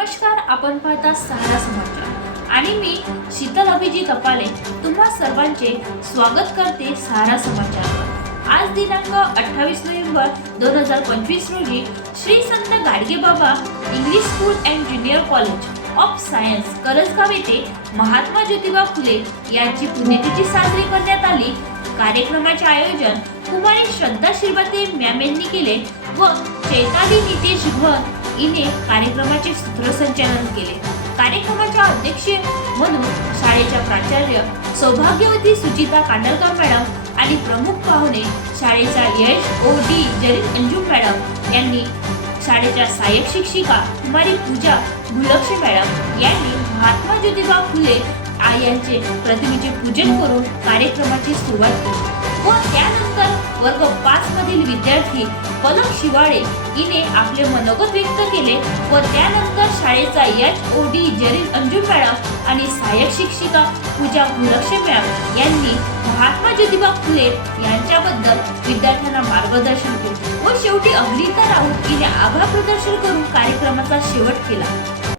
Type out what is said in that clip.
नमस्कार आपण पाहता सहारा समाचार. आणि मी शीतल अभिजित अपाले तुम्हा सर्वांचे स्वागत करते सहारा समाचार. आज दिनांक अठ्ठावीस नोव्हेंबर दोन हजार पंचवीस रोजी Shri Sant Gadge Baba English school and junior college of science Karajgaon येथे महात्मा ज्योतिबा फुले यांची पुण्यतिथी साजरी करण्यात आली. कार्यक्रमाचे आयोजन कुमारी श्रद्धा श्रीमती मॅम यांनी केले व चैताली नितेश भट हिने कार्यक्रमाचे सूत्रसंचालन केले. कार्यक्रमाच्या अध्यक्ष म्हणून शाळेच्या प्राचार्य सौभाग्यवती सुचिता कांडलकर मॅडम आणि प्रमुख पाहुणे शाळेचा H O D Zarin Anju madam यांनी शाळेच्या सहाय्यक शिक्षिका कुमारी पूजा गुलक्ष मॅडम यांनी महात्मा ज्योतिबा फुले आ यांचे प्रतिमेचे पूजन करून कार्यक्रमाची सुरुवात केली. व त्यानंतर वर्ग पाच मधील विद्यार्थी पलक शिवाळे हिने आपले मनोगत व्यक्त केले व त्यानंतर शाळेचा H O D Zarin Anju madam आणि सहाय्यक शिक्षिका पूजा गुलक्ष मॅम यांनी महात्मा ज्योतिबा फुले यांच्याबद्दल विद्यार्थ्यांना मार्गदर्शन केले व शेवटी अभिनेता राऊत हिने आभार प्रदर्शन करून कार्यक्रमाचा शेवट केला.